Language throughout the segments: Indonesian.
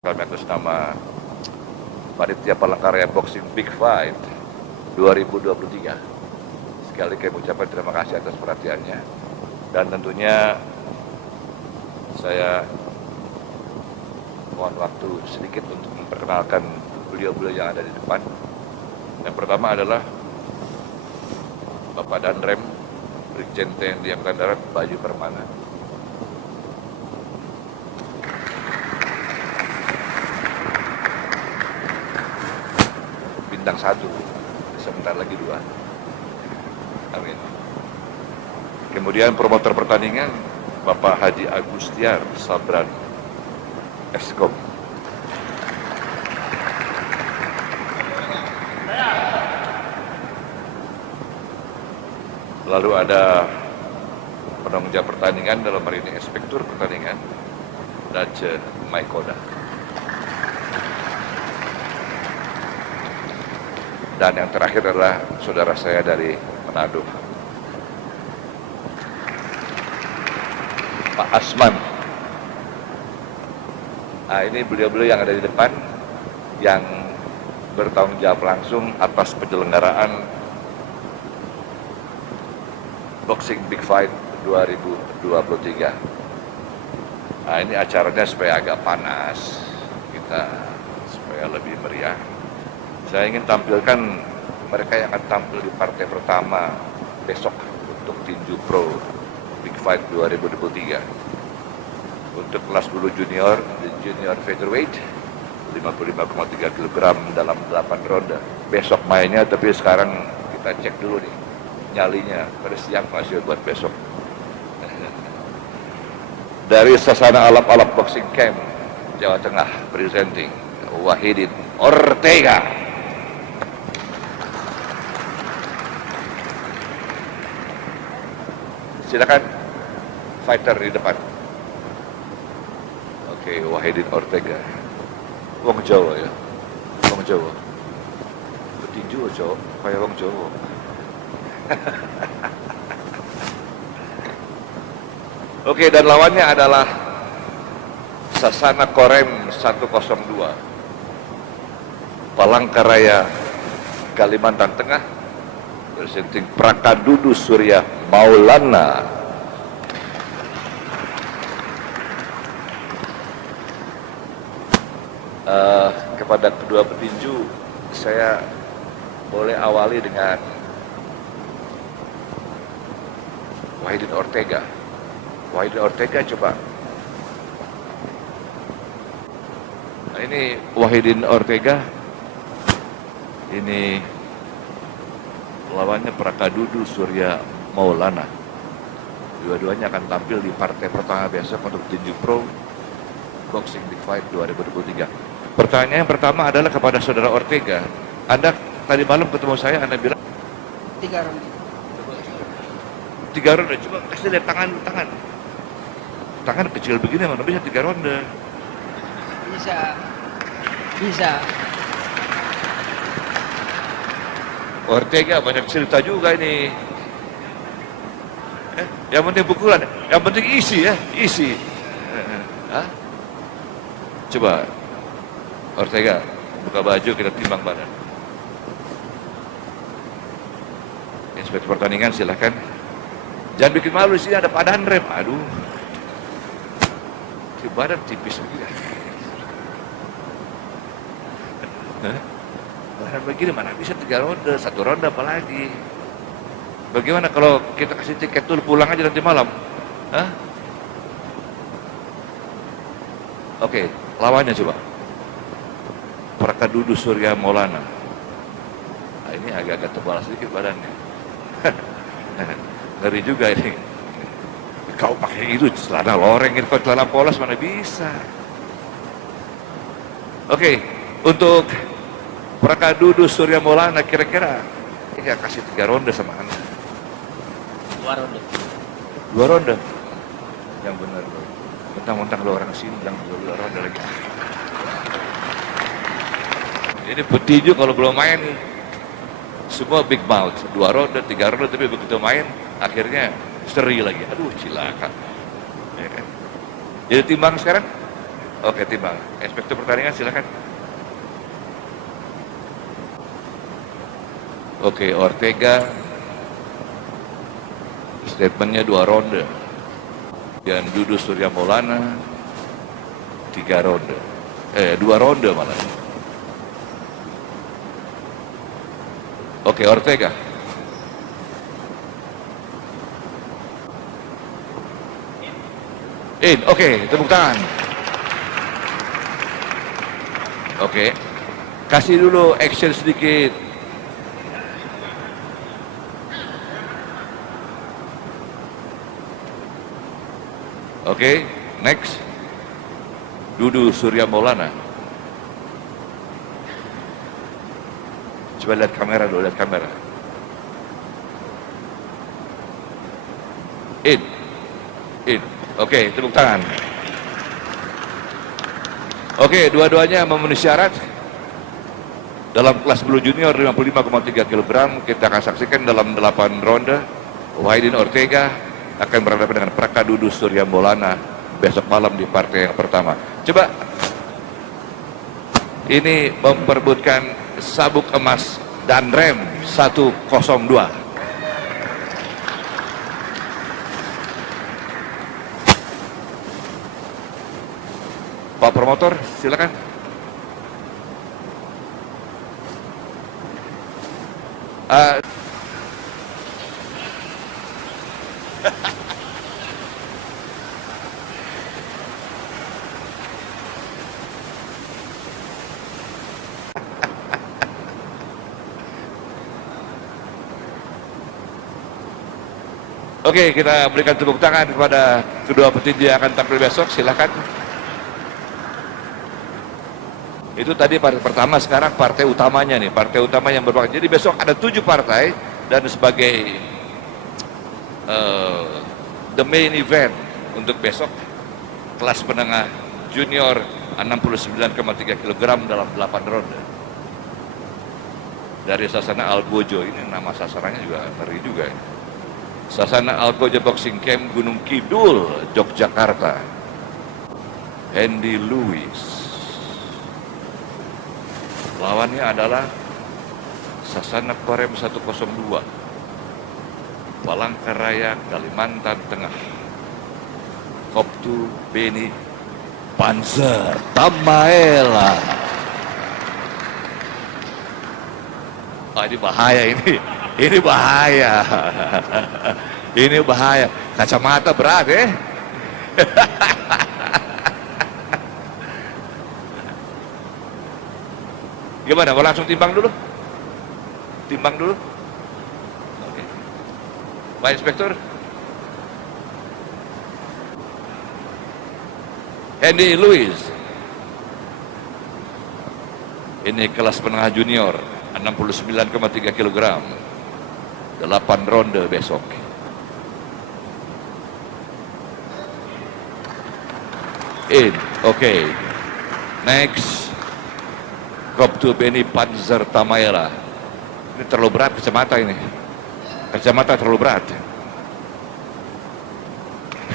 Kami atas nama Panitia Palangkaraya Boxing Big Fight 2023. Sekali lagi kami ucapkan terima kasih atas perhatiannya. Dan tentunya saya mohon waktu sedikit untuk memperkenalkan beliau-beliau yang ada di depan. Yang pertama adalah Bapak Danrem, Brigjen TNI Angkatan Darat Bayu Permana. Bintang 1, sebentar lagi 2. Amin. Kemudian promotor pertandingan Bapak Haji Agustiar Sabran, Eskom. Lalu ada penanggung jawab pertandingan dalam hari ini Inspektur Pertandingan Dace Maikoda. Dan yang terakhir adalah saudara saya dari Manado, Pak Asman. Nah, ini beliau-beliau yang ada di depan yang bertanggung jawab langsung atas penyelenggaraan Boxing Big Fight 2023. Nah, ini acaranya supaya agak panas, supaya lebih meriah. Saya ingin tampilkan mereka yang akan tampil di partai pertama besok untuk tinju pro Big Fight 2023. Untuk kelas bulu junior featherweight 55,3 kg dalam 8 ronde. Besok mainnya, tapi sekarang kita cek dulu nih nyalinya pada siang masih buat besok. Dari Sasana Alap-Alap Boxing Camp Jawa Tengah, presenting Wahidin Ortega. Silakan fighter di depan. Oke, Wahidin Ortega. Wong Jawa ya. Wong Jawa. Petinju aja kayak wong Jawa. Oke, dan lawannya adalah Sasana Korem 102 Palangkaraya Kalimantan Tengah, presenting Prakadudu Surya Maulana. Kepada kedua petinju, saya boleh awali dengan Wahidin Ortega. Wahidin Ortega, coba. Nah, ini Wahidin Ortega. Ini lawannya Prakadudu Surya Maulana. Dua-duanya akan tampil di partai pertama besok untuk tinju pro Boxing Big Fight 2023. Pertanyaan yang pertama adalah kepada saudara Ortega. Anda tadi malam ketemu saya, Anda bilang 3 ronde. 3 ronde. Coba kasih lihat tangan. Tangan kecil begini mana bisa 3 ronde? Bisa. Ortega banyak cerita juga ini. Yang penting pukulan, yang penting isi ya, isi. Coba Ortega buka baju, kita timbang badan. Inspektur pertandingan silahkan. Jangan bikin malu, di sini ada Pak Danrem. Aduh, si badan tipis begini. Badan begini mana bisa 3 ronde, 1 ronde apalagi. Bagaimana kalau kita kasih tiket dulu, pulang aja nanti malam? Oke, lawannya coba. Prakadudu Surya Maulana. Nah, ini agak-agak tebal sedikit badannya. Ngeri juga ini. Kau pakai itu celana loreng, kalau celana polos mana bisa. Oke, untuk Prakadudu Surya Maulana kira-kira ini kasih 3 ronde sama Anda. 2 ronde. 2 ronde. Yang benar. Mentang-mentang lo orang sini bilang 2 ronde lagi. Ini petinju kalau belum main semua big mouth, 2 ronde, 3 ronde, tapi begitu main akhirnya seri lagi. Aduh, cilaka. Ya kan? Jadi timbang sekarang Oke, timbang. Inspektur pertandingan silakan. Oke, Ortega statementnya 2 ronde. Dan Dudu Surya Maulana 3 ronde. 2 ronde malah. Oke, Ortega. Oke, tepuk tangan. Oke, kasih dulu action sedikit. Oke, next. Dudu Surya Maulana. Coba lihat kamera dulu, lihat kamera. In. Oke, tepuk tangan. Oke, dua-duanya memenuhi syarat. Dalam kelas blue junior 55,3 kg, kita akan saksikan dalam 8 ronde. Wahidin Ortega akan berhadapan dengan Praka Dudu Surya Maulana besok malam di partai yang pertama. Coba, ini memperebutkan sabuk emas dan rem 102. Pak promotor, silakan. Oke, kita berikan tepuk tangan kepada kedua petinju yang akan tampil besok. Silakan. Itu tadi partai pertama, sekarang partai utamanya nih, partai utama yang berbakat. Jadi besok ada 7 partai dan sebagai the main event untuk besok kelas menengah junior 69,3 kg dalam 8 ronde. Dari Sasana Algojo, ini nama sasarannya juga ngeri juga ya. Sasana Algojo Boxing Camp Gunung Kidul, Yogyakarta. Andy Lewis. Lawannya adalah Sasana Korem 102, Palangkaraya, Kalimantan Tengah. Koptu Beni Panzer Tamaela. Ini bahaya ini. Ini bahaya. Ini bahaya. Kacamata berat Gimana? Mau langsung timbang dulu? Timbang dulu? Oke. Pak Inspektur. Andy Lewis. Ini kelas menengah junior, 69,3 kg. 8 ronde besok. Oke. Next. Koptu Beni Panzer Tamaela. Ini terlalu berat kacamata ini. Kacamata terlalu berat.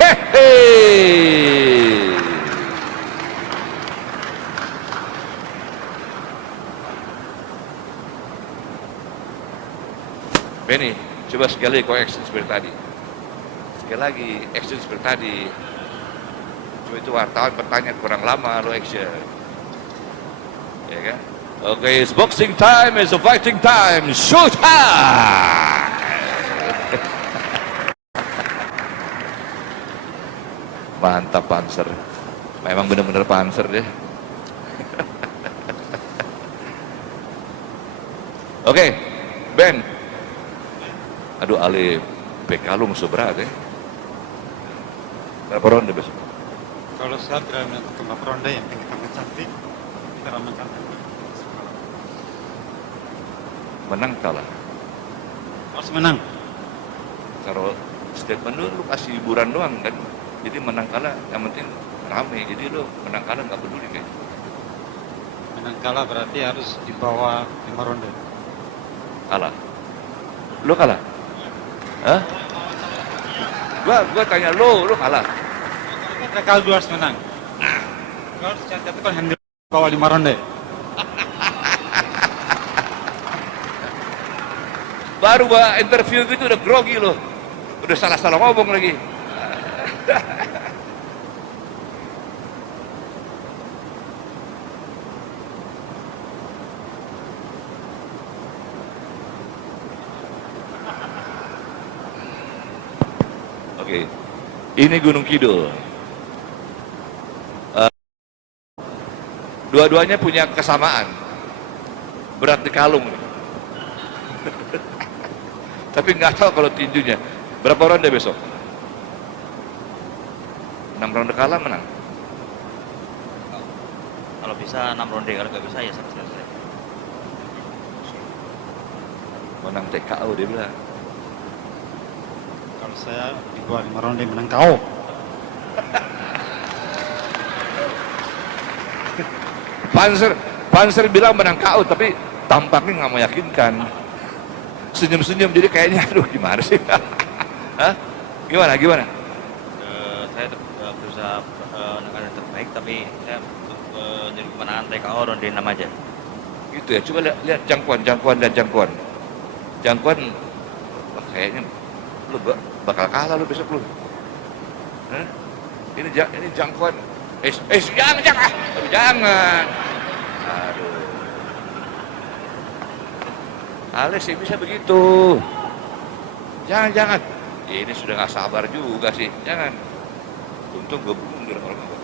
Hehehe. Beni, coba sekali kau action seperti tadi. Sekali lagi action seperti tadi. Coba itu wartawan bertanya kurang lama lo action. Ya kan? Okay, it's boxing time, it's a fighting time, shoot time! Mantap Panzer, memang benar-benar Panzer deh. Oke, Ben. Aduh, Ali Pekalung seberat berapa ronde besok? Kalau saya berada ke ronde yang tinggi cantik, kita ramekan. Menang kalah. Harus menang. Kalau statement lu kasih hiburan doang kan. Jadi menang kalah yang penting rame. Jadi lu menang kalah nggak peduli kayak. Menang kalah berarti harus di bawah 5 ronde. Kalah. Lu kalah? Hah? Gua tanya lu kalah. Kita kalau harus menang. Kalau secara itu kan handle bawa 5 ronde. Baru gua interview gitu udah grogi loh. Udah salah-salah ngomong lagi. Oke. Ini Gunung Kidul. Dua-duanya punya kesamaan. Berat di kalung. Tapi nggak tahu kalau tinjunya. Berapa ronde besok? 6 ronde kalah menang. Kalau bisa 6 ronde, kalau nggak bisa ya selesai. Menang TKO dia bilang. Kalau saya di bawah 5 ronde menang KO. Panzer bilang menang KO, tapi tampaknya nggak meyakinkan. Senyum-senyum, jadi kayaknya aduh gimana sih? Hah? Gimana? Saya berusaha menekan yang terbaik, tapi saya untuk menyuruh kemenangan TKO ronde 6 aja. Gitu ya, coba lihat jangkauan. Jangkauan, wah, kayaknya lu bakal kalah lu besok lu. Hah? Ini jangkauan. Jangan. Aduh. Ales sih bisa begitu. Jangan. Ini sudah nggak sabar juga sih. Jangan. Untung gue mundur orang gue.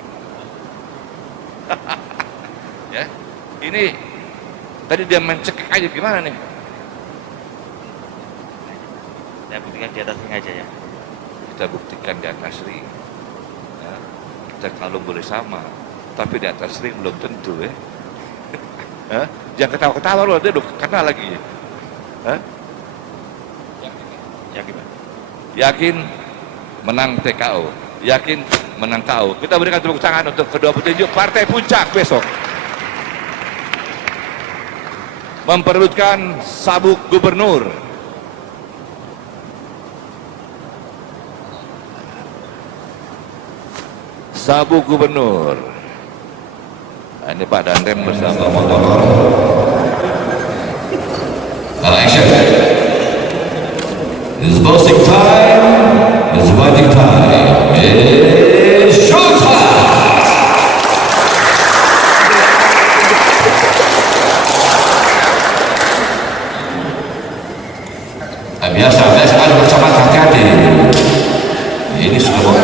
Ya. Ini tadi dia mencekik aja gimana nih? Saya buktikan di atas ring aja ya. Kita buktikan di atas ring. Ya. Kita kalau boleh sama, tapi di atas ring belum tentu ya. Hah? Jangan ketawa-ketawa lu, dia udah kenal lagi. Hah? Yakin menang TKO, yakin menang KO. Kita berikan tepuk tangan untuk kedua petinju partai puncak besok. Memperebutkan sabuk gubernur. Sabuk gubernur. Nah, ini Pak Dandem bersama motor. Action. It's boxing time. It's fighting time. It's showtime. Biasa bersama kakak. Ini sudah mau.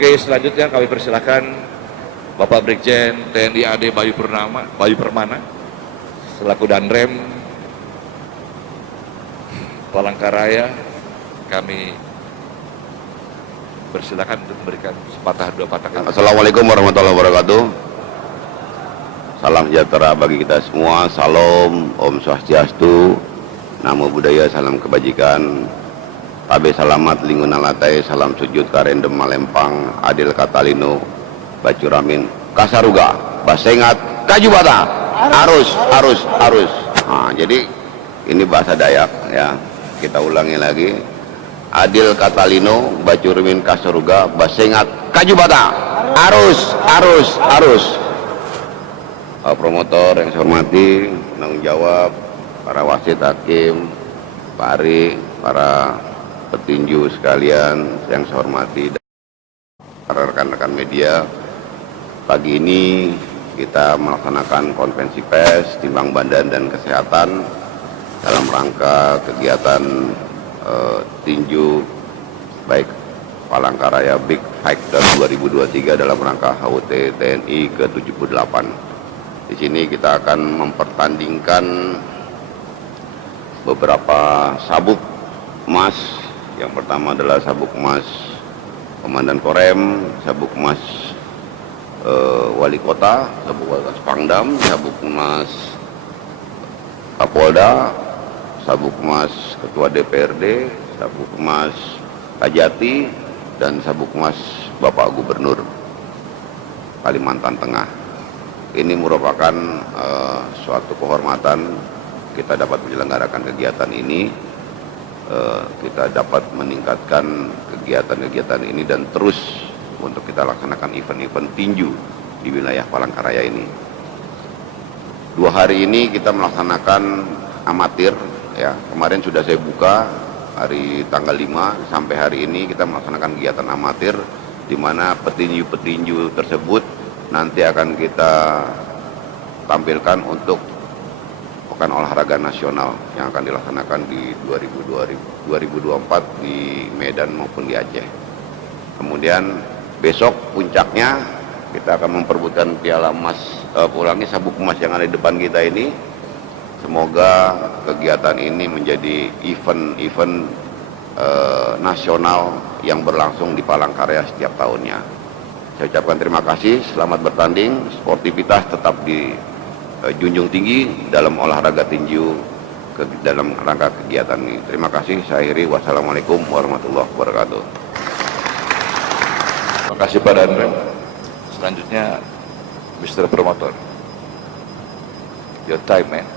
Oke, selanjutnya kami persilahkan Bapak Brigjen TNI AD Bayu Permana selaku Danrem Palangkaraya. Kami persilahkan untuk memberikan dua patah kata. Assalamualaikum warahmatullahi wabarakatuh. Salam sejahtera bagi kita semua. Salam, Om Swastiastu, Namo Buddhaya, salam kebajikan. Tabe salamat lingkungan latai, salam sujud karendem malempang, adil katalino, bacuramin, kasaruga, basengat, kajubata, arus. Nah, jadi ini bahasa Dayak ya. Kita ulangi lagi. Adil katalino, bacuramin, kasaruga, basengat, kajubata, arus. Promotor yang saya hormati, penanggung jawab, para wasit, hakim, Pak Ari, para petinju sekalian yang saya hormati, dan para rekan-rekan media. Pagi ini kita melaksanakan konferensi pers timbang badan dan kesehatan dalam rangka kegiatan tinju baik Palangkaraya Big Fighter 2023 dalam rangka HUT TNI ke-78. Di sini kita akan mempertandingkan beberapa sabuk emas. Yang pertama adalah sabuk emas Komandan Korem, sabuk emas Wali Kota, sabuk emas Pangdam, sabuk emas Kapolda, sabuk emas Ketua DPRD, sabuk emas Kajati, dan sabuk emas Bapak Gubernur Kalimantan Tengah. Ini merupakan suatu kehormatan kita dapat menyelenggarakan kegiatan ini, kita dapat meningkatkan kegiatan-kegiatan ini dan terus untuk kita laksanakan event-event tinju di wilayah Palangkaraya ini. 2 hari ini kita melaksanakan amatir, ya. Kemarin sudah saya buka hari tanggal 5 sampai hari ini kita melaksanakan kegiatan amatir, di mana petinju-petinju tersebut nanti akan kita tampilkan untuk pekan olahraga nasional yang akan dilaksanakan di 2024 di Medan maupun di Aceh. Kemudian besok puncaknya kita akan memperebutkan piala emas, sabuk emas yang ada di depan kita ini. Semoga kegiatan ini menjadi event nasional yang berlangsung di Palangkaraya setiap tahunnya. Saya ucapkan terima kasih, selamat bertanding, sportivitas tetap dijunjung tinggi dalam olahraga tinju dalam rangka kegiatan ini. Terima kasih, saya akhiri. Wassalamualaikum warahmatullahi wabarakatuh. Terima kasih Pak Danrem. Selanjutnya Mr. Promotor. Your time, man.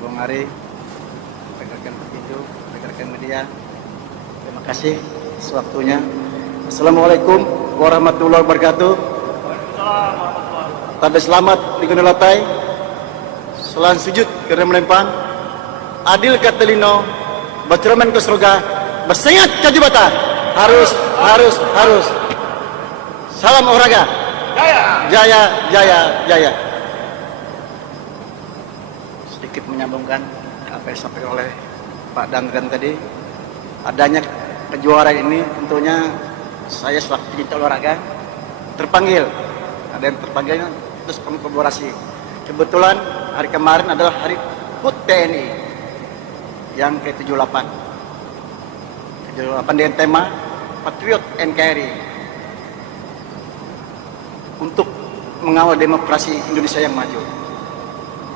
Bung Ari, rekan-rekan petinju, rekan-rekan media, terima kasih sewaktunya. Assalamualaikum warahmatullahi wabarakatuh. Tada selamat di Gunulatai, selan sujud kerana melempang, adil katelino, bacraman ke surga, bersengat ke jubatan, harus. Salam olahraga. Jaya. Sedikit menyambungkan apa yang disampaikan oleh Pak Danrem tadi, adanya kejuaraan ini tentunya saya selaku pecinta olahraga terpanggil, ada yang terpanggilnya terus kami kolaborasi. Kebetulan hari kemarin adalah hari HUT TNI yang ke-78 dengan tema Patriot NKRI untuk mengawal demokrasi Indonesia yang maju.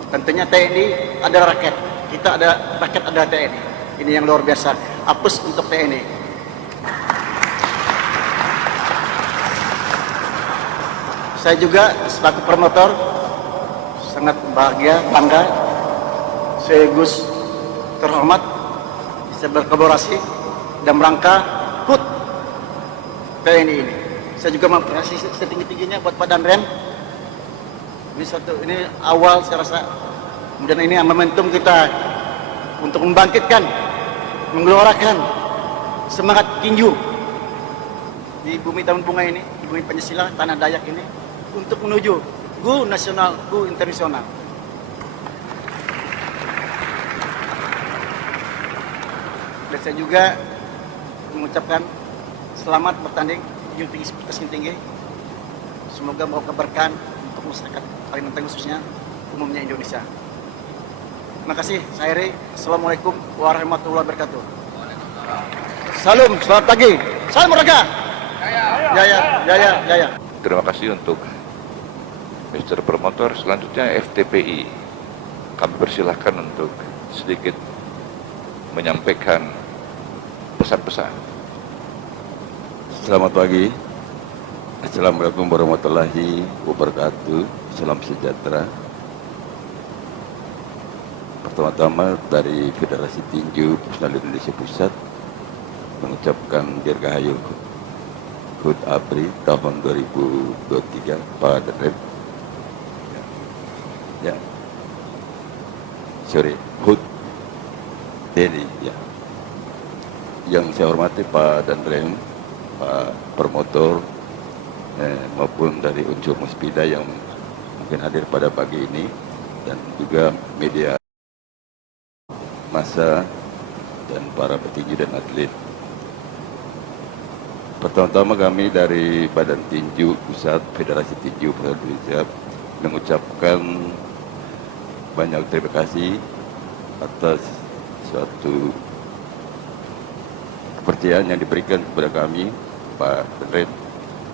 Tentunya TNI adalah rakyat, kita ada rakyat, ada TNI. Ini yang luar biasa. Apus untuk TNI. Saya juga selaku promotor sangat bahagia, bangga, sekaligus terhormat bisa berkolaborasi dalam rangka HUT TNI ini. Saya juga mengapresiasi setinggi-tingginya buat Pak Danrem. Ini awal saya rasa, kemudian ini momentum kita untuk membangkitkan, menggelorakan semangat tinju di bumi Taman Bunga ini, di bumi Pancasila, tanah Dayak ini, untuk menuju go nasional, go internasional. Dan saya juga mengucapkan selamat bertanding tinju tinggi. Semoga membawa keberkahan untuk masyarakat Kalimantan khususnya umumnya Indonesia. Terima kasih, saya Eri. Assalamualaikum warahmatullahi wabarakatuh. Salam, selamat pagi. Salam olahraga. Jaya. Terima kasih untuk Mr. Promotor. Selanjutnya FTPI. Kami persilahkan untuk sedikit menyampaikan pesan-pesan. Selamat pagi. Assalamualaikum warahmatullahi wabarakatuh. Salam sejahtera. Pertama-tama dari Federasi Tinju Profesional Indonesia Pusat mengucapkan dirgahayu HUT APRI tahun 2023 Pak Danrem. Ya. Sorry, HUT TNI ya. Yang saya hormati Pak Danrem, Pak Promotor maupun dari unsur Muspida yang mungkin hadir pada pagi ini, dan juga media massa dan para petinju dan atlet. Pertama-tama kami dari Badan Tinju Pusat Federasi Tinju Pusat Indonesia mengucapkan banyak terima kasih atas suatu kepercayaan yang diberikan kepada kami, Pak Red,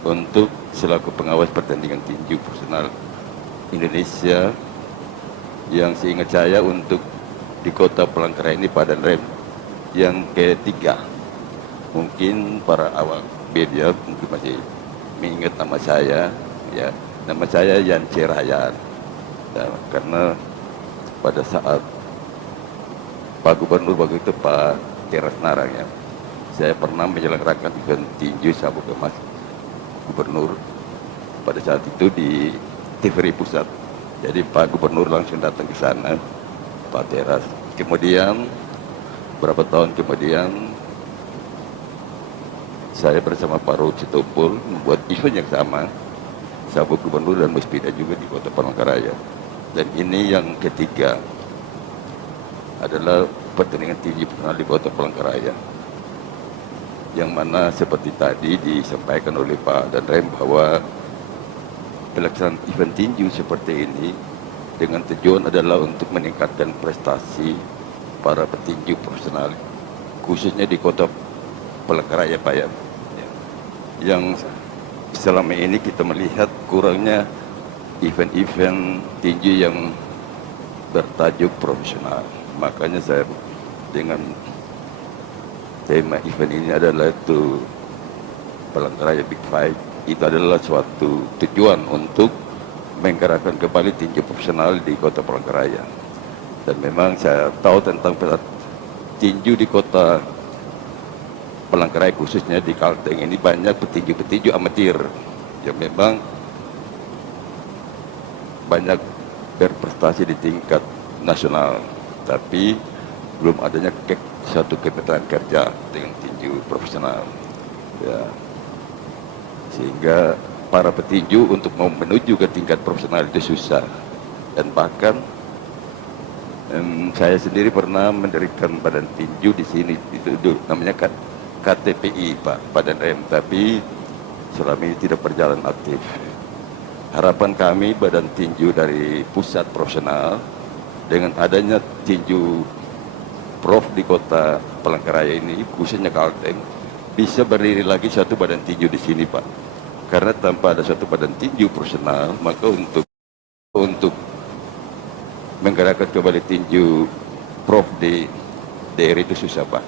untuk selaku pengawas pertandingan tinju profesional Indonesia yang seingat saya untuk di Kota Palangkaraya ini Pak Rem yang ketiga. Mungkin para awak media mungkin masih mengingat nama saya, ya, nama saya Yan Cerayan, ya, karena pada saat Pak Gubernur waktu itu Pak Teras Narang, ya, saya pernah menyelenggarakan event tinju sabuk emas Gubernur pada saat itu di TVRI Pusat. Jadi Pak Gubernur langsung datang ke sana, Pak Teras. Kemudian berapa tahun kemudian saya bersama Pak Ruhut Sitompul membuat event yang sama, sabuk Gubernur dan Muspida juga di Kota Palangkaraya. Dan ini yang ketiga adalah pertandingan tinju profesional di Kota Palangkaraya, yang mana seperti tadi disampaikan oleh Pak Rem bahwa pelaksanaan event tinju seperti ini dengan tujuan adalah untuk meningkatkan prestasi para petinju profesional, khususnya di Kota Palangkaraya, Pak, ya. Yang selama ini kita melihat kurangnya event-event tinju yang bertajuk profesional. Makanya saya dengan tema event ini adalah itu Palangkaraya Big Fight, itu adalah suatu tujuan untuk menggerakkan kembali tinju profesional di Kota Palangkaraya. Dan memang saya tahu tentang tinju di Kota Palangkaraya, khususnya di Kalteng ini banyak petinju-petinju amatir yang memang banyak berprestasi di tingkat nasional, tapi belum adanya satu kegiatan kerja dengan tinju profesional, ya, sehingga para petinju untuk mau menuju ke tingkat profesional itu susah. Dan bahkan saya sendiri pernah mendirikan badan tinju di sini, itu namanya KTPI, Pak Rem, tapi selama ini tidak berjalan aktif. Harapan kami badan tinju dari pusat profesional dengan adanya tinju prof di Kota Palangkaraya ini, khususnya Kalteng, bisa berdiri lagi satu badan tinju di sini, Pak. Karena tanpa ada satu badan tinju profesional, maka untuk menggerakkan kembali tinju prof di daerah itu susah, Pak.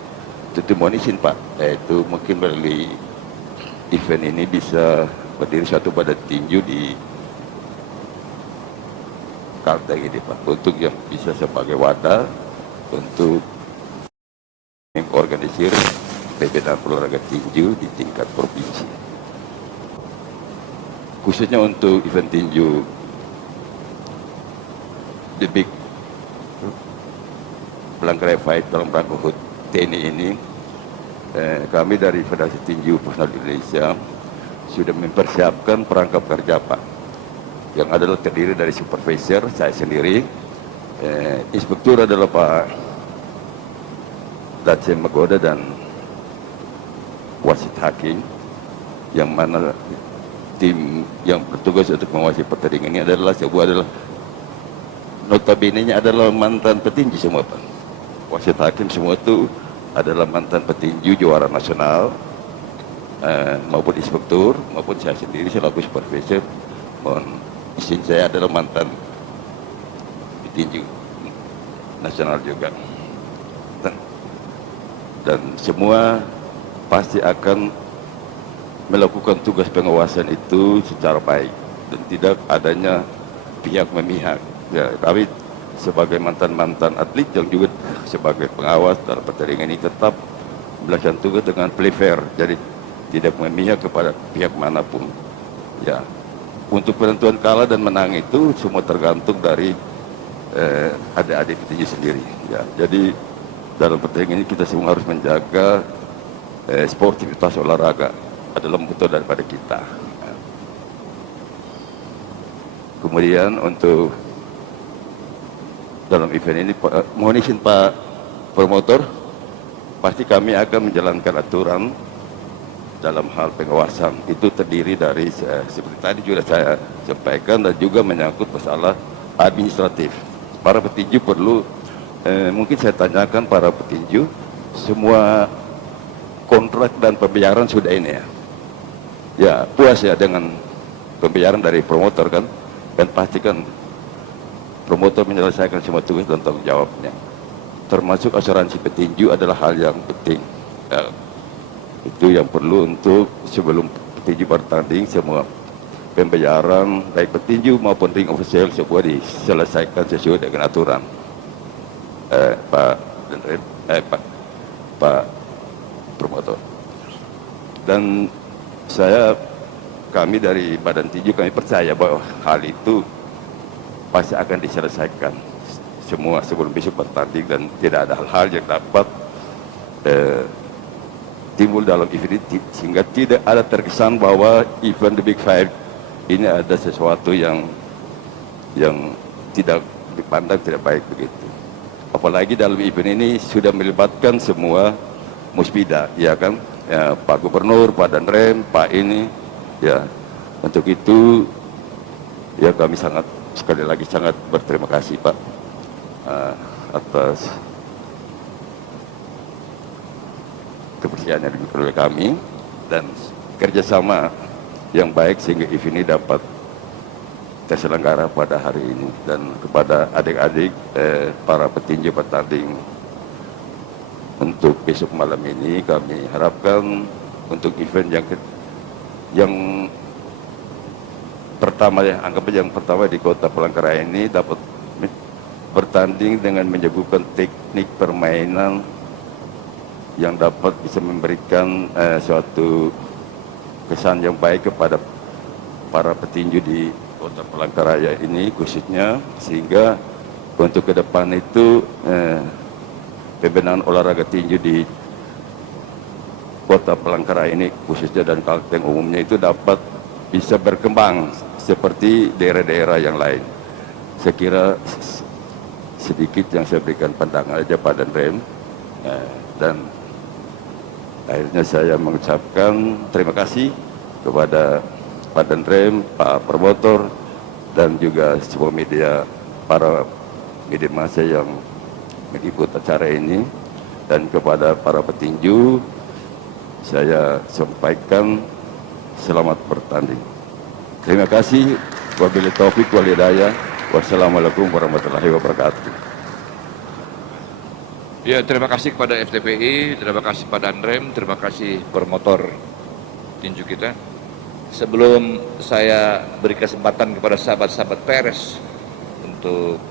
Itu mohon izin, Pak, yaitu mungkin melalui event ini bisa berdiri satu badan tinju di Kalteng ini, Pak, untuk yang bisa sebagai wadah untuk mengorganisir pembinaan olahraga tinju di tingkat provinsi. Khususnya untuk event tinju The Big Palangkaraya Fight dalam rangka HUT TNI ini, kami dari Federasi Tinju Profesional Indonesia sudah mempersiapkan perangkap kerja, Pak, yang adalah terdiri dari supervisor, saya sendiri, inspektur adalah Pak Datsem Magoda, dan wasit hakim, yang mana tim yang bertugas untuk mengawasi pertandingan ini adalah notabene-nya adalah mantan petinju semua, Pak. Wasit hakim semua itu adalah mantan petinju juara nasional, maupun inspektur, maupun saya sendiri selaku supervisor. Mohon izin, saya adalah mantan petinju nasional juga. Dan semua pasti akan melakukan tugas pengawasan itu secara baik dan tidak adanya pihak memihak, ya. Tapi sebagai mantan atlet yang juga sebagai pengawas dalam pertandingan ini tetap melakukan tugas dengan play fair, jadi tidak memihak kepada pihak manapun, ya. Untuk penentuan kalah dan menang itu semua tergantung dari adik-adik petinju sendiri, ya. Jadi dalam pertandingan ini kita semua harus menjaga sportivitas olahraga adalah moto daripada kita. Kemudian untuk dalam event ini, mohon izin Pak Promotor, pasti kami akan menjalankan aturan dalam hal pengawasan. Itu terdiri dari seperti tadi juga saya sampaikan dan juga menyangkut masalah administratif. Para petinju perlu, mungkin saya tanyakan para petinju, semua kontrak dan pembayaran sudah ini ya? Ya, puas ya dengan pembayaran dari promotor kan? Dan pastikan promotor menyelesaikan semua tugas dan tanggung jawabnya. Termasuk asuransi petinju adalah hal yang penting. Ya, itu yang perlu untuk sebelum petinju bertanding, semua pembayaran baik petinju maupun ring official semua diselesaikan sesuai dengan aturan. Pak Promotor. Dan kami dari Badan Tinju kami percaya bahwa hal itu pasti akan diselesaikan semua sebelum besok bertanding dan tidak ada hal-hal yang dapat timbul dalam event ini sehingga tidak ada terkesan bahwa event The Big Five ini ada sesuatu yang tidak dipandang tidak baik begitu. Apalagi dalam event ini sudah melibatkan semua muspida, ya kan? Ya, Pak Gubernur, Pak Danrem, Pak ini, ya. Untuk itu, ya kami sekali lagi sangat berterima kasih Pak atas kebersihan yang diberikan oleh kami dan kerjasama yang baik sehingga event ini dapat terselenggara pada hari ini. Dan kepada adik-adik para petinju petanding untuk besok malam ini kami harapkan untuk event yang pertama ya, anggap aja yang pertama di Kota Palangkaraya ini dapat bertanding dengan menyuguhkan teknik permainan yang dapat bisa memberikan suatu kesan yang baik kepada para petinju di Kota Palangkaraya ini khususnya, sehingga untuk ke depan itu pembenahan olahraga tinju di Kota Palangkaraya ini khususnya dan Kalteng umumnya itu dapat bisa berkembang seperti daerah-daerah yang lain. Saya kira sedikit yang saya berikan pandangan aja Pak Danrem, dan akhirnya saya mengucapkan terima kasih kepada Pak Danrem, Pak Promotor, dan juga semua media, para media massa yang mengikuti acara ini, dan kepada para petinju saya sampaikan selamat bertanding. Terima kasih. Wabillahi taufik wal hidayah. Wassalamualaikum warahmatullahi wabarakatuh. Ya, terima kasih kepada FTPI, terima kasih Pak Danrem, terima kasih promotor tinju kita. Sebelum saya beri kesempatan kepada sahabat-sahabat pers untuk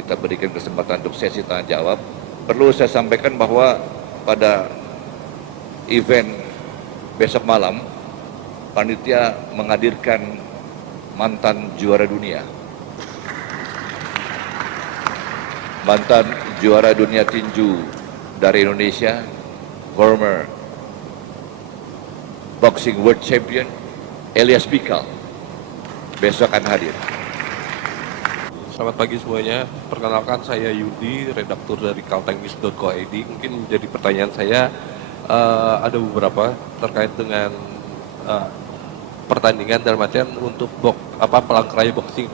kita berikan kesempatan untuk sesi tanya jawab, perlu saya sampaikan bahwa pada event besok malam panitia menghadirkan mantan juara dunia, mantan juara dunia tinju dari Indonesia, former boxing world champion Elias Pikal besok akan hadir. Selamat pagi semuanya. Perkenalkan, saya Yudi, redaktur dari kaltengnews.co.id. Mungkin menjadi pertanyaan saya ada beberapa terkait dengan pertandingan dalam artian untuk Palangkaraya Boxing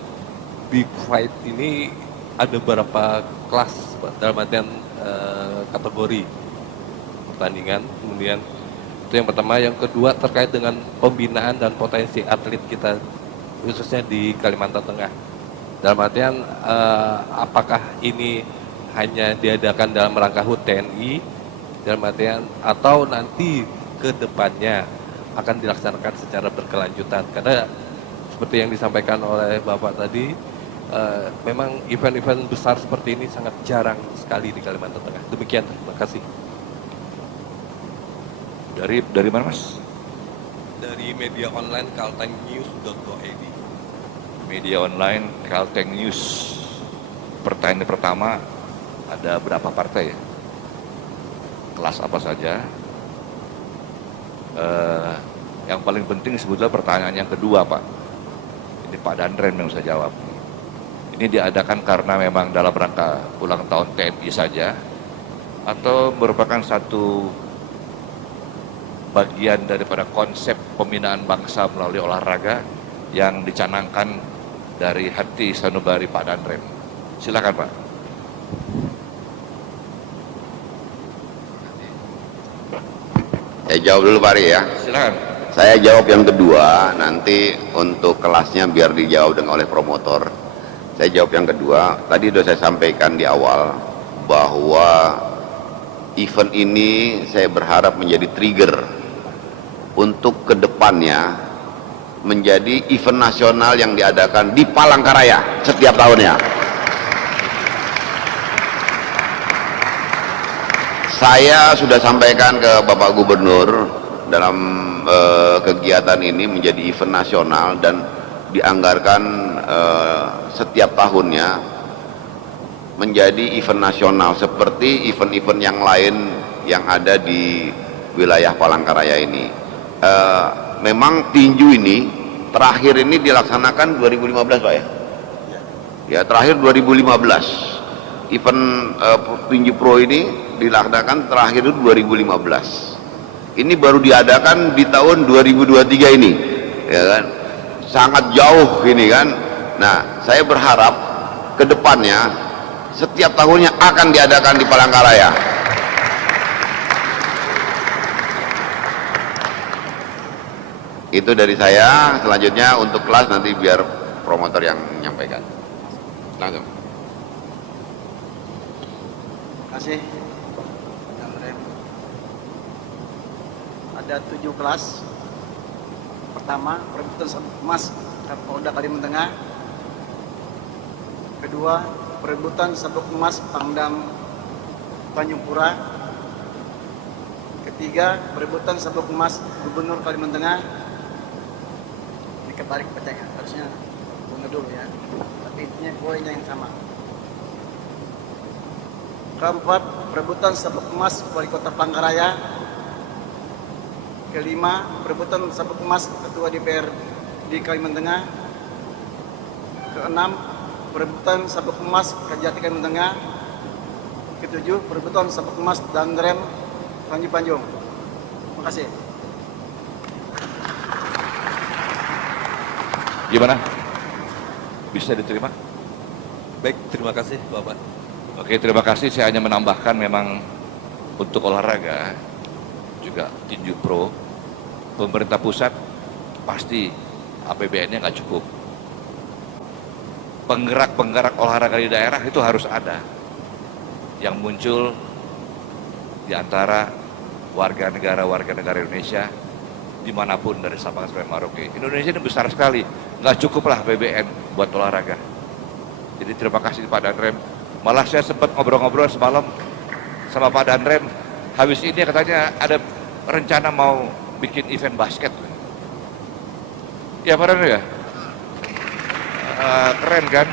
Big Fight ini ada beberapa kelas dalam artian kategori pertandingan. Kemudian itu yang pertama. Yang kedua terkait dengan pembinaan dan potensi atlet kita khususnya di Kalimantan Tengah. Dalam artian apakah ini hanya diadakan dalam rangka HUT TNI dalam artian atau nanti ke depannya akan dilaksanakan secara berkelanjutan, karena seperti yang disampaikan oleh Bapak tadi memang event-event besar seperti ini sangat jarang sekali di Kalimantan Tengah. Demikian, terima kasih. Dari mana Mas? Dari media online kaltengnews.co.id. Media online Kalteng News. Pertanyaan pertama, ada berapa partai ya? Kelas apa saja? Yang paling penting sebetulnya pertanyaan yang kedua Pak, Ini Pak Dandrem yang bisa jawab. Ini diadakan karena memang dalam rangka ulang tahun TNI saja, atau merupakan satu bagian daripada konsep pembinaan bangsa melalui olahraga yang dicanangkan dari hati sanubari Pak Dandrem. Silakan Pak. Saya jawab dulu Pak Ari ya. Silakan. Saya jawab yang kedua, nanti untuk kelasnya biar dijawab dengan oleh promotor. Saya jawab yang kedua, tadi sudah saya sampaikan di awal bahwa event ini saya berharap menjadi trigger untuk kedepannya menjadi event nasional yang diadakan di Palangkaraya setiap tahunnya. Saya sudah sampaikan ke Bapak Gubernur dalam kegiatan ini menjadi event nasional dan dianggarkan setiap tahunnya menjadi event nasional seperti event-event yang lain yang ada di wilayah Palangkaraya ini. Memang tinju ini terakhir ini dilaksanakan 2015 Pak ya? Ya terakhir 2015. Event tinju pro ini dilaksanakan terakhir itu 2015. Ini baru diadakan di tahun 2023 ini, ya kan? Sangat jauh ini kan. Nah, saya berharap ke depannya setiap tahunnya akan diadakan di Palangkaraya. Itu dari saya. Selanjutnya untuk kelas nanti biar promotor yang menyampaikan. Langsung. Terima kasih. Ada 7 kelas. Pertama, perebutan sabuk emas Kapolda Kalimantan Tengah. Kedua, perebutan sabuk emas Pangdam Tanjung Pura. Ketiga, perebutan sabuk emas Gubernur Kalimantan Tengah. Ini kebalik pecahnya, harusnya bunga dulu ya. Tapi intinya poinnya yang sama. Keempat, perebutan sabuk emas Wali Kota Palangkaraya. Kelima, perebutan sabuk emas Ketua DPR di Kalimantan Tengah. Keenam, perebutan sabuk emas Kejati Kalimantan Tengah. Ketujuh, perebutan sabuk emas Dandrem Tanjung. Terima kasih. Gimana? Bisa diterima? Baik, terima kasih Bapak. Oke, terima kasih. Saya hanya menambahkan memang untuk olahraga juga tinju pro, pemerintah pusat pasti APBN-nya nggak cukup. Penggerak-penggerak olahraga di daerah itu harus ada, yang muncul di antara warga negara Indonesia dimanapun dari Sabang sampai Merauke. Indonesia ini besar sekali, nggak cukup lah APBN buat olahraga. Jadi terima kasih Pak Dandrem. Malah saya sempat ngobrol-ngobrol semalam sama Pak Dandrem. Habis ini katanya ada rencana mau bikin event basket. Ya Pak Dandrem ya? Keren kan?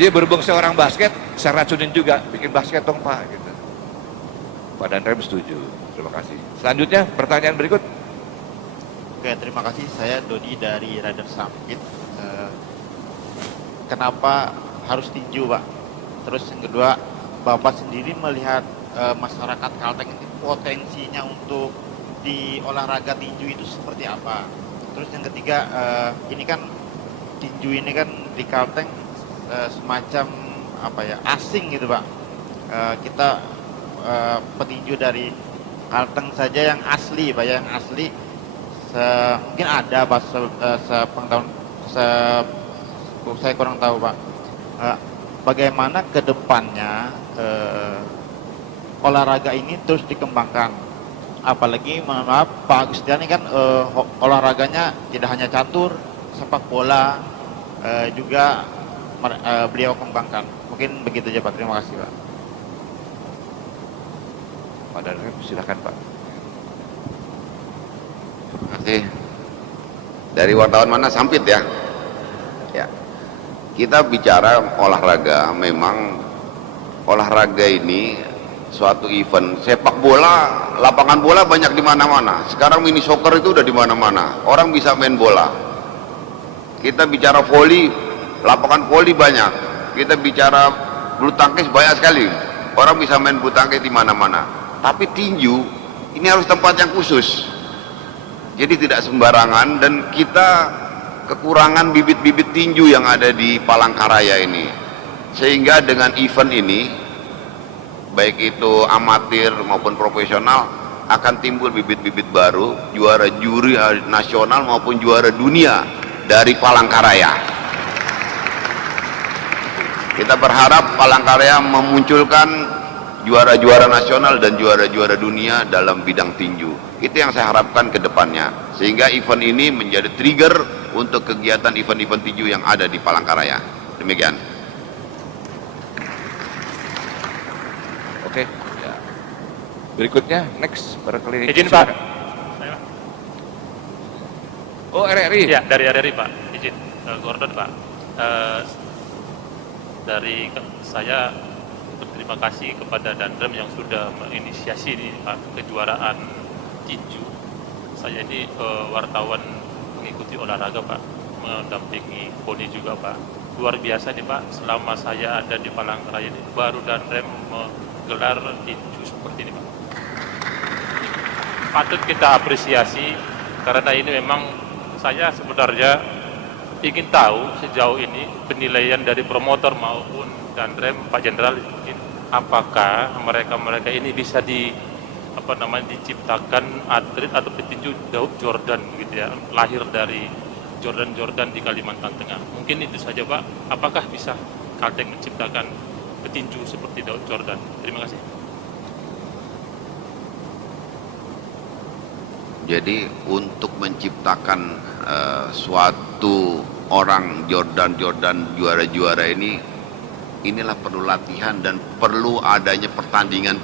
Dia berhubung seorang basket, saya racunin juga, bikin basket dong Pak. Gitu. Pak Dandrem setuju. Terima kasih. Selanjutnya pertanyaan berikut. Oke, terima kasih. Saya Dodi dari Rider Sampit. Kenapa harus tinju, Pak? Terus yang kedua, Bapak sendiri melihat masyarakat Kalteng ini potensinya untuk di olahraga tinju itu seperti apa? Terus yang ketiga, ini kan tinju ini kan di Kalteng semacam apa ya, asing gitu Pak. Kita petinju dari Kalteng saja yang asli Pak, yang asli mungkin ada Pak sepengetahuan saya kurang tahu Pak. Bagaimana ke depannya olahraga ini terus dikembangkan, apalagi maaf Pak Agustiani kan olahraganya tidak hanya catur, sepak bola juga beliau kembangkan. Mungkin begitu aja Pak, terima kasih Pak. Pak Dandrem silakan Pak. Terima kasih. Dari wartawan mana? Sampit ya. Ya. Kita bicara olahraga, memang olahraga ini suatu event. Sepak bola, lapangan bola banyak di mana-mana. Sekarang mini soccer itu udah di mana-mana. Orang bisa main bola. Kita bicara voli, lapangan voli banyak. Kita bicara bulu tangkis banyak sekali. Orang bisa main bulu tangkis di mana-mana. Tapi tinju ini harus tempat yang khusus. Jadi tidak sembarangan, dan kita kekurangan bibit-bibit tinju yang ada di Palangkaraya ini. Sehingga dengan event ini, baik itu amatir maupun profesional, akan timbul bibit-bibit baru, juara juri nasional maupun juara dunia dari Palangkaraya. Kita berharap Palangkaraya memunculkan juara-juara nasional dan juara-juara dunia dalam bidang tinju. Itu yang saya harapkan ke depannya, sehingga event ini menjadi trigger untuk kegiatan event-event tinju yang ada di Palangkaraya. Demikian. Oke, ya. Berikutnya, next, barangkali. Izin Pak. Oh, RRI. Ya, dari RRI Pak. Izin, Gordon Pak. Saya berterima kasih kepada Dandrem yang sudah menginisiasi ini Pak, kejuaraan tinju. Saya ini wartawan mengikuti olahraga Pak, mendampingi poni juga Pak. Luar biasa nih Pak, selama saya ada di Palangkaraya ini baru Dandrem menggelar tinju seperti ini Pak. Patut kita apresiasi, karena ini memang saya sebenarnya ingin tahu sejauh ini penilaian dari promotor maupun Dandrem, Pak Jenderal, apakah mereka ini bisa diciptakan atlet atau petinju Daud Jordan gitu ya, lahir dari Jordan di Kalimantan Tengah. Mungkin itu saja Pak, apakah bisa Kalteng menciptakan petinju seperti Daud Jordan? Terima kasih. Jadi untuk menciptakan suatu orang Jordan juara-juara ini, inilah perlu latihan dan perlu adanya pertandingan.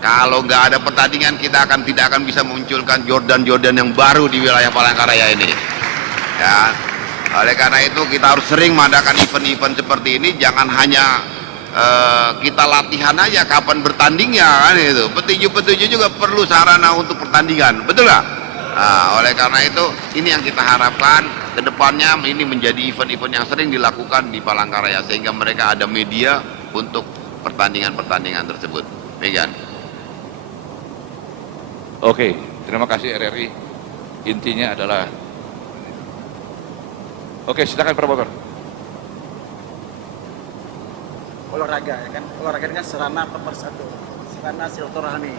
Kalau nggak ada pertandingan, kita tidak akan bisa memunculkan Jordan yang baru di wilayah Palangkaraya ini. Ya, oleh karena itu kita harus sering mengadakan event-event seperti ini. Jangan hanya kita latihan aja, kapan bertandingnya kan itu. Petinju juga perlu sarana untuk pertandingan, betul nggak? Nah, oleh karena itu ini yang kita harapkan ke depannya, ini menjadi event-event yang sering dilakukan di Palangkaraya, sehingga mereka ada media untuk pertandingan-pertandingan tersebut. Demikian. Oke, terima kasih RRI. Intinya adalah, oke, silakan promotor. Olahraga ya kan, olahraga ini kan sarana pemersatu, sarana silaturahmi.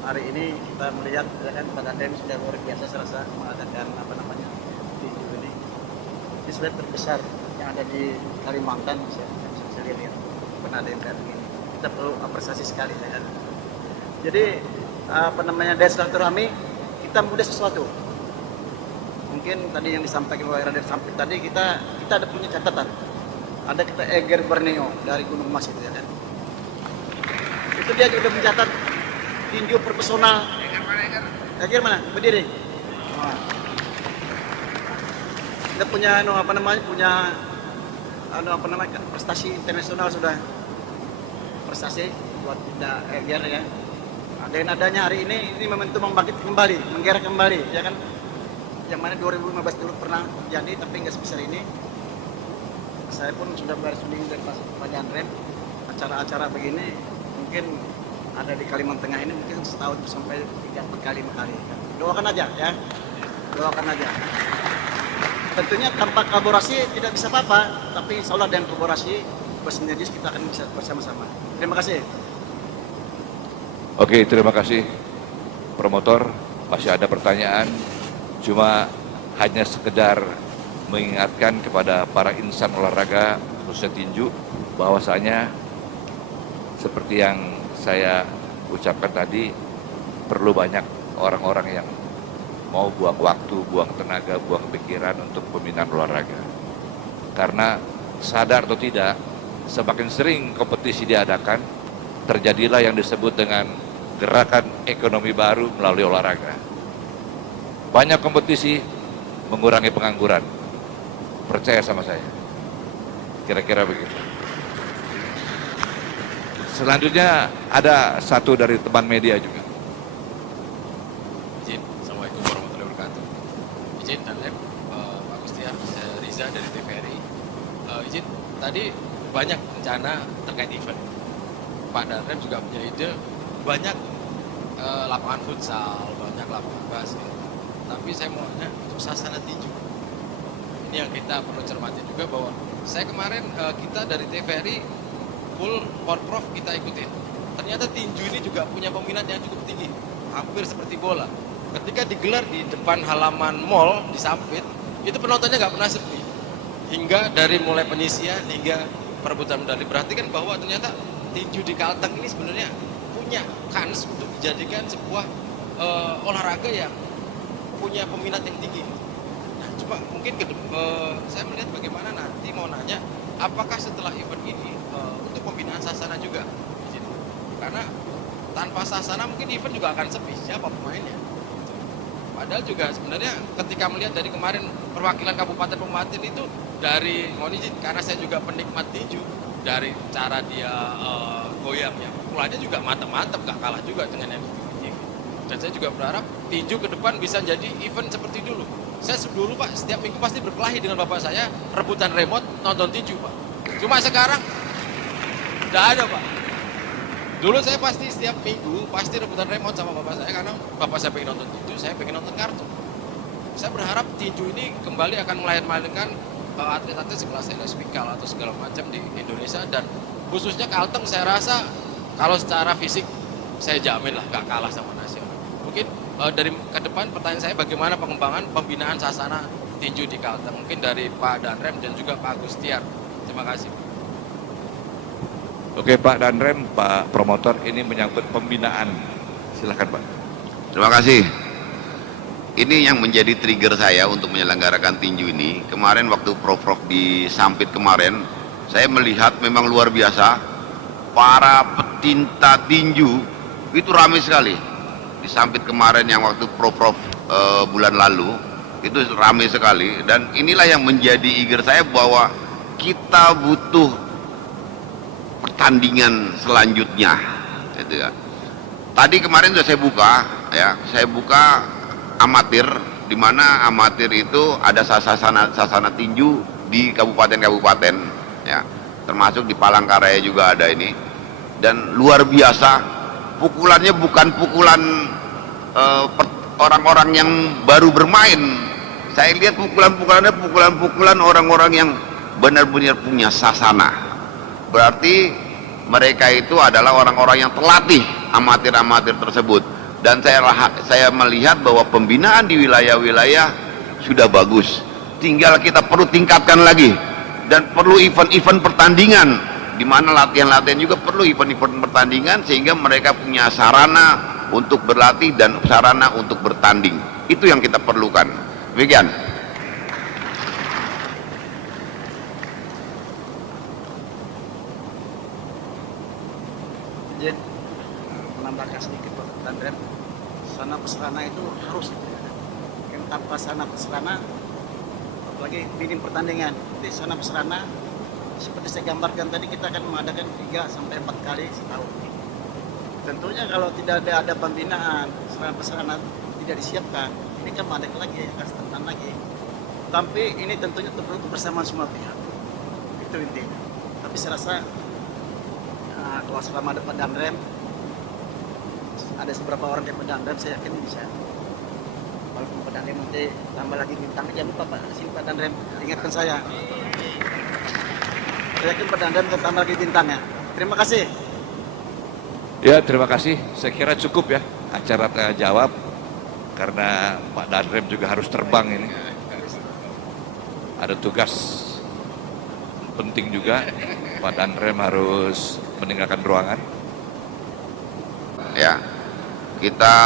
Hari ini kita melihat ya kan, Pak Dandrem sudah luar biasa serasa mengadakan tinju ini. Ini sudah terbesar yang ada di Kalimantan, saya lihat pernah ada yang kayak begini. Kita perlu apresiasi sekali ya kan. Jadi dari silaturahmi kita mudah sesuatu. Mungkin tadi yang disampaikan oleh Raden Sampit tadi, kita ada punya catatan. Ada kita Eger Borneo dari Gunung Mas itu ya kan. Itu dia juga mencatat tinju profesional. Eger mana? Berdiri. Nah. Kita punya prestasi internasional sudah. Prestasi buat kita Eger ya. Adanya hari ini momentum membangkit kembali, menggerak kembali ya kan. Yang mana 2015 dulu pernah terjadi tapi nggak sebesar ini. Saya pun sudah berunding dengan Pak Dandrem, acara-acara begini mungkin ada di Kalimantan Tengah ini mungkin setahun sampai 3-4 kali. Doakan aja ya, doakan aja. Tentunya tanpa kolaborasi tidak bisa apa-apa, tapi insya Allah dengan kolaborasi bersinergis kita akan bisa bersama-sama. Terima kasih. Oke, terima kasih promotor. Masih ada pertanyaan, cuma hanya sekedar mengingatkan kepada para insan olahraga khususnya tinju, bahwasanya seperti yang saya ucapkan tadi, perlu banyak orang-orang yang mau buang waktu, buang tenaga, buang pikiran untuk pembinaan olahraga. Karena sadar atau tidak, semakin sering kompetisi diadakan, terjadilah yang disebut dengan gerakan ekonomi baru melalui olahraga. Banyak kompetisi mengurangi pengangguran. Percaya sama saya. Kira-kira begitu. Selanjutnya ada satu dari teman media juga. Izin, Assalamualaikum warahmatullahi wabarakatuh. Izin, Dandrem, Pak Gustiar, izin, tadi banyak rencana terkait event. Pak Danrem juga punya ide, banyak lapangan futsal, banyak lapangan basket. Tapi saya mau nanya untuk sasana tinju. Ini yang kita perlu cermati juga bahwa saya kemarin kita dari TVRI full porprov kita ikutin. Ternyata tinju ini juga punya peminat yang cukup tinggi, hampir seperti bola. Ketika digelar di depan halaman mall di Sampit, itu penontonnya nggak pernah sepi. Hingga dari mulai penyisian hingga perebutan medali. Berarti kan bahwa ternyata tinju di Kalteng ini sebenarnya punya kans untuk dijadikan sebuah olahraga yang punya peminat yang tinggi. Nah, coba mungkin saya melihat bagaimana nanti mau nanya, apakah setelah event ini untuk pembinaan sasana juga? Karena tanpa sasana mungkin event juga akan sepi, siapa pemainnya? Padahal juga sebenarnya ketika melihat dari kemarin perwakilan Kabupaten Pematih itu dari, mohon izin, karena saya juga penikmat tinju, dari cara dia goyangnya, pukulannya juga mantap-mantap, gak kalah juga dengan yang TV. Dan saya juga berharap tinju ke depan bisa jadi event seperti dulu. Saya dulu Pak, setiap minggu pasti berkelahi dengan bapak saya, rebutan remote, nonton tinju Pak. Cuma sekarang, tidak ada Pak. Dulu saya pasti setiap minggu pasti rebutan remote sama bapak saya karena bapak saya pengen nonton tinju, saya pengen nonton kartu. Saya berharap tinju ini kembali akan melahirkan atlet-atlet sekelas Elias Pikal atau segala macam di Indonesia, dan khususnya Kalteng saya rasa kalau secara fisik saya jamin lah gak kalah sama nasional. Mungkin dari ke depan pertanyaan saya, bagaimana pengembangan pembinaan sasana tinju di Kalteng? Mungkin dari Pak Danrem dan juga Pak Agustiar. Terima kasih. Oke Pak Danrem, Pak Promotor, ini menyangkut pembinaan. Silahkan Pak. Terima kasih. Ini yang menjadi trigger saya untuk menyelenggarakan tinju ini. Kemarin waktu Prof di Sampit kemarin, saya melihat memang luar biasa. Para pecinta tinju itu ramai sekali. Di Sampit kemarin yang waktu Prof bulan lalu, itu ramai sekali. Dan inilah yang menjadi trigger saya bahwa kita butuh pertandingan selanjutnya, gitu ya. Tadi kemarin sudah saya buka amatir, di mana amatir itu ada sasana tinju di kabupaten-kabupaten, ya, termasuk di Palangkaraya juga ada ini, dan luar biasa. Pukulannya bukan pukulan orang-orang yang baru bermain. Saya lihat pukulan-pukulannya pukulan orang-orang yang benar-benar punya sasana. Berarti mereka itu adalah orang-orang yang terlatih, amatir-amatir tersebut. Dan saya melihat bahwa pembinaan di wilayah-wilayah sudah bagus. Tinggal kita perlu tingkatkan lagi, dan perlu event-event pertandingan, di mana latihan-latihan juga perlu event-event pertandingan, sehingga mereka punya sarana untuk berlatih dan sarana untuk bertanding. Itu yang kita perlukan. Demikian. Izin menambahkan sedikit Pak Danrem, sarana prasarana itu harus, kan tanpa sarana prasarana, apalagi minim pertandingan di sarana prasarana, seperti saya gambarkan tadi, kita akan mengadakan 3-4 kali setahun. Tentunya kalau tidak ada pembinaan, sarana prasarana tidak disiapkan, ini kan mandek lagi, akan stagnan lagi. Tapi ini tentunya perlu bersama semua pihak, itu intinya. Tapi saya rasa kalau selama ada Pak Danrem, ada beberapa orang yang Pak Danrem, saya yakin bisa. Walaupun Pak Danrem nanti tambah lagi bintang, jangan lupa Pak, sini Pak Danrem, ingatkan saya. Saya yakin Pak Danrem akan tambah lagi bintangnya. Terima kasih. Ya, terima kasih. Saya kira cukup ya acara tanya jawab, karena Pak Danrem juga harus terbang ini. Ada tugas penting juga. Pak Danrem harus meninggalkan ruangan. Ya, kita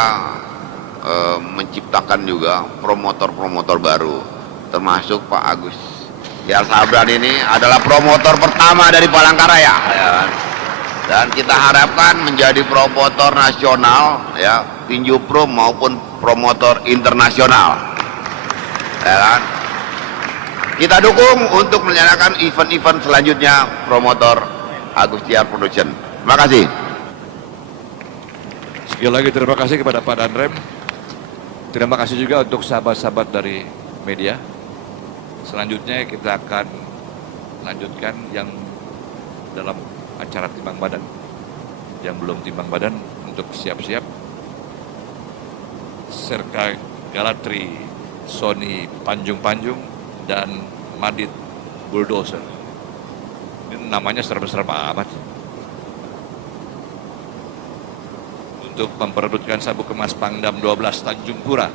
menciptakan juga promotor-promotor baru, termasuk Pak Agus Tiar Sabran ini adalah promotor pertama dari Palangkaraya, ya kan? Dan kita harapkan menjadi promotor nasional, ya, tinju pro maupun promotor internasional, ya kan? Kita dukung untuk menyelenggarakan event-event selanjutnya promotor Agus Tiar Production. Terima kasih. Sekali lagi terima kasih kepada Pak Danrem. Terima kasih juga untuk sahabat-sahabat dari media. Selanjutnya kita akan lanjutkan yang dalam acara timbang badan. Yang belum timbang badan untuk siap-siap. Serka Galatri, Sony Panjung-Panjung, dan Madit Bulldozer. Ini namanya serem-serem amat. Untuk memperebutkan sabuk emas Pangdam 12 Tanjung Pura,